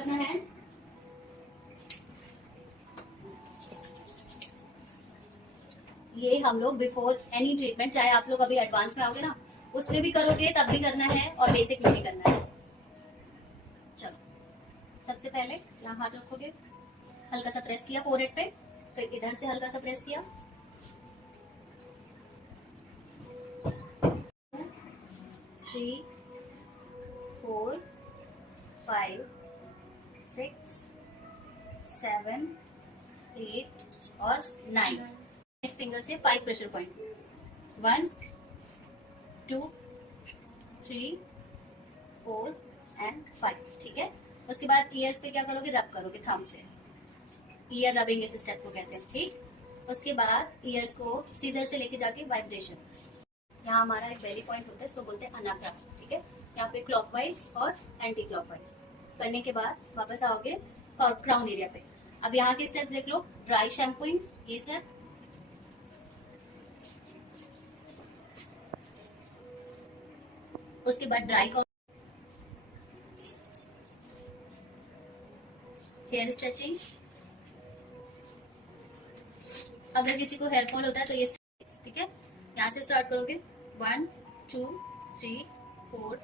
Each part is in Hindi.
अपना हैंड। ये हम लोग बिफोर एनी ट्रीटमेंट, चाहे आप लोग अभी एडवांस में आओगे ना, उसमें भी करोगे तब भी करना है और बेसिक में भी करना है। चलो, सबसे पहले यहाँ हाथ रखोगे, हल्का सा प्रेस किया फोरहेड पे, फिर इधर से हल्का सा प्रेस किया, 3 4 5 6 7 8 और 9। इस फिंगर से 5 प्रेशर पॉइंट, 1 2 3 4 एंड 5। ठीक है, उसके बाद ईयर्स पे क्या करोगे, रब करोगे थंब से, ईयर रबिंग इस स्टेप को कहते हैं। ठीक, उसके बाद ईयर्स को सीजर से लेके जाके वाइब्रेशन, यहाँ हमारा एक बेली पॉइंट होता है, इसको बोलते हैं अनाग्रा। ठीक है, यहाँ पे क्लॉकवाइज और एंटी क्लॉकवाइज करने के बाद वापस आओगे क्राउन एरिया पे। अब यहाँ के स्टेप्स देख लो, ड्राई शैम्पूइंग, ये स्टेप, उसके बाद ड्राई हेयर स्ट्रेचिंग। अगर किसी को हेयर फॉल होता है तो ये, ठीक है, यहाँ से स्टार्ट करोगे, 1 2 3 4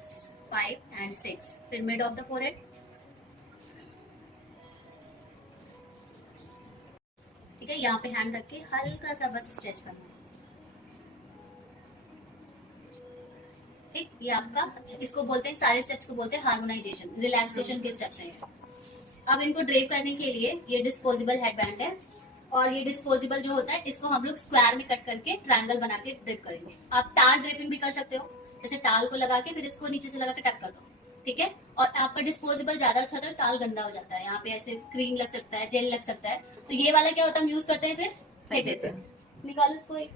5 एंड 6, फिर मिड ऑफ द फोरहेड। ठीक है, यहाँ पे हैंड रख के हल्का सा बस स्ट्रेच करना है। ठीक, ये आपका, इसको बोलते हैं, सारे स्टेप्स को बोलते हैं हार्मोनाइजेशन, रिलैक्सेशन के स्टेप्स हैं। अब इनको ड्रेप करने के लिए ये डिस्पोजेबल हेडबैंड है, और ये डिस्पोजेबल जो होता है इसको हम लोग स्क्वायर में कट करके ट्रायंगल बना के ड्रेप करेंगे। आप टाल ड्रेपिंग भी कर सकते हो, जैसे टाल को लगा के फिर इसको नीचे से लगा के टक कर दो। ठीक है, और आपका डिस्पोजेबल ज्यादा अच्छा होता है, टाल गंदा हो जाता है, यहाँ पे ऐसे क्रीम लग सकता है, जेल लग सकता है, तो ये वाला क्या होता है, हम यूज करते हैं फिर फेंक देते हैं। निकालो इसको, एक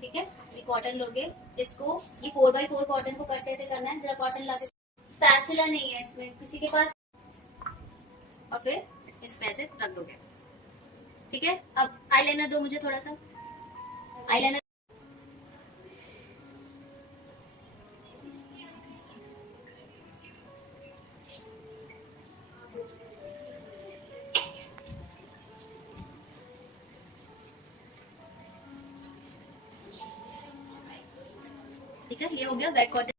ठीक है, ये कॉटन लोगे, इसको ये 4x4 कॉटन को कट कैसे करना है, जरा कॉटन लाके, स्पैचुला नहीं है इसमें किसी के पास, और फिर इस पे ऐसे रख दोगे। ठीक है, अब आईलाइनर दो मुझे थोड़ा सा, आईलाइनर। ठीक है, ये हो गया वेट कॉटन।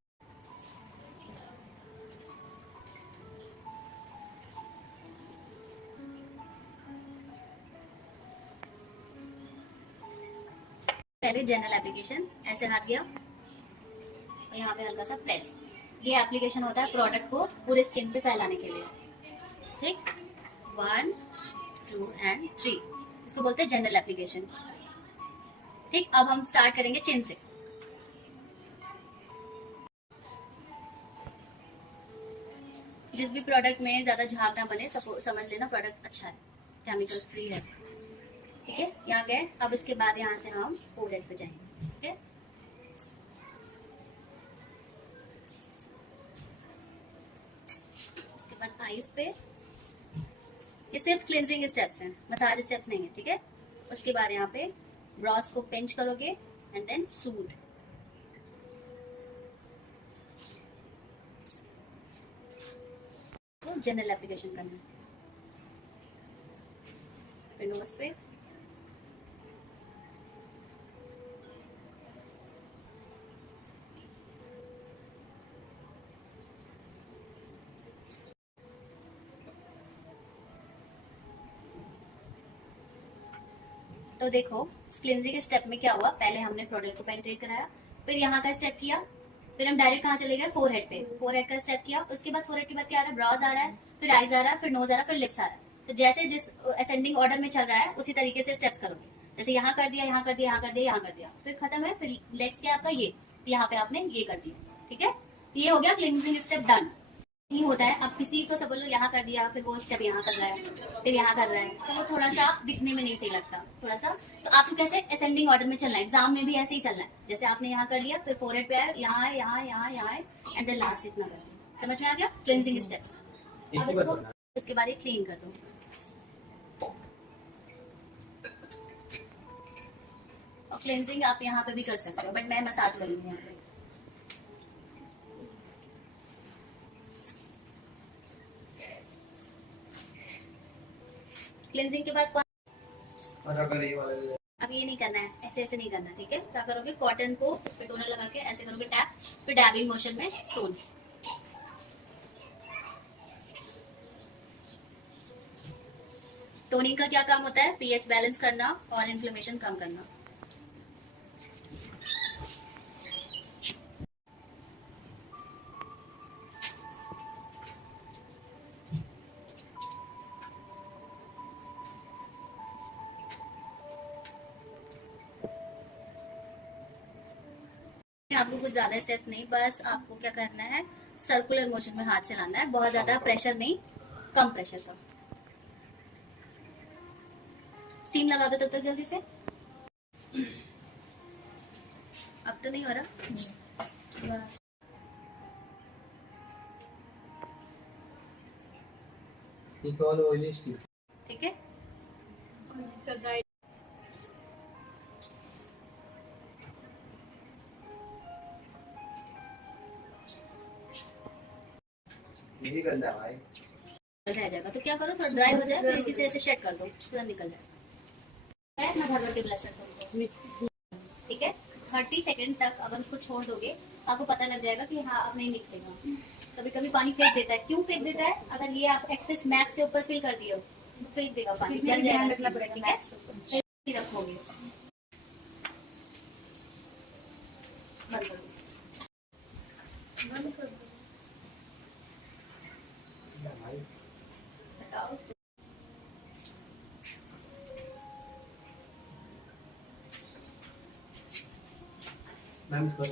पहले जनरल एप्लीकेशन, ऐसे हाथ गया और यहाँ पे हल्का सा प्रेस, ये एप्लीकेशन होता है प्रोडक्ट को पूरे स्किन पे फैलाने के लिए। ठीक, 1 2 एंड 3, इसको बोलते हैं जनरल एप्लीकेशन। ठीक, अब हम स्टार्ट करेंगे चिन से। जिस भी प्रोडक्ट में ज्यादा झाग ना बने, समझ लेना प्रोडक्ट अच्छा है, केमिकल्स फ्री है। ठीक है, यहाँ गए, अब इसके बाद यहाँ से हम फोरहेड पे जाएंगे। ठीक है, उसके बाद आईज पे, ये सिर्फ क्लिनजिंग स्टेप्स हैं, मसाज स्टेप्स नहीं है। ठीक है, उसके बाद यहाँ पे ब्रॉस को पिंच करोगे एंड देन सूद। तो जनरल एप्लीकेशन करना है, फिर नोज पे, तो देखो क्लिनजिंग स्टेप में क्या हुआ, पहले हमने प्रोडक्ट को पेनिट्रेट कराया, फिर यहाँ का स्टेप किया, फिर हम डायरेक्ट कहाँ चले गए, फोरहेड पे, फोरहेड का स्टेप किया, उसके बाद फोरहेड के बाद क्या आ रहा है, ब्राउज आ रहा है, फिर आईज आ रहा है, फिर नोज आ रहा है, फिर लिप्स आ रहा है। तो जैसे जिस असेंडिंग ऑर्डर में चल रहा है उसी तरीके से स्टेप्स करोगे, जैसे यहाँ कर दिया, यहाँ कर दिया, यहाँ कर दिया, यहाँ कर दिया, फिर खत्म है, फिर लेग्स क्या आपका ये, यहाँ पे आपने ये कर दिया। ठीक है, ये हो गया क्लिनजिंग स्टेप डन। नहीं होता है, अब किसी को सब बोलो यहाँ कर दिया, फिर वो स्टेप यहाँ कर रहा है, फिर यहाँ कर रहा है, तो वो थोड़ा सा दिखने में नहीं सही लगता, थोड़ा सा। तो आपको कैसे असेंडिंग ऑर्डर में चलना है, एग्जाम में भी ऐसे ही चलना है, जैसे आपने यहाँ कर लिया, फिर फोरहेड पे आए, यहाँ है, यहाँ यहाँ यहाँ है, एंड देन लास्ट इतना कर। समझ में आ गया क्लिनजिंग स्टेप। अब इसको इसके बाद ये क्लीन कर दो। और क्लिनजिंग आप यहाँ पे भी कर सकते हो, बट मैं मसाज करूंगी यहाँ पे। क्लिनजिंग के बाद और अगर ये वाला अब ये नहीं करना है, ऐसे ऐसे नहीं करना, ठीक है। क्या करोगे, कॉटन को इस पे टोनर लगा के ऐसे करोगे टैप, फिर डैबिंग मोशन में टोन। टोनिंग का क्या काम होता है, पीएच बैलेंस करना और इन्फ्लेमेशन कम करना। आपको कुछ ज्यादा स्टेप्स नहीं, बस आपको क्या करना है, सर्कुलर मोशन में हाथ चलाना है, बहुत ज्यादा प्रेशर नहीं, कम प्रेशर का। स्टीम लगा दो तब तक जल्दी से। अब तो नहीं हो रहा, बस ठीक है, ऑयली स्टिक। ठीक है। यही गंदा भाई रह जाएगा तो क्या करो, थोड़ा ड्राई हो जाए फिर इसी से ऐसे शेड कर दो, पूरा निकल जाए ना। भरभर के ब्लशर करो, ठीक है। 30 सेकंड तक अगर उसको छोड़ दोगे आपको पता लग जाएगा कि हाँ अब नहीं निकलेगा। कभी कभी पानी फेंक देता है, क्यों फेंक देता है, अगर ये आप एक्सेस मैक्स से ऊपर फिल कर दिए हो तो फेंक देगा पानी, जल जाएगा, ठीक है। रखोगे, बंद कर दो, हटाओ। मैम इसको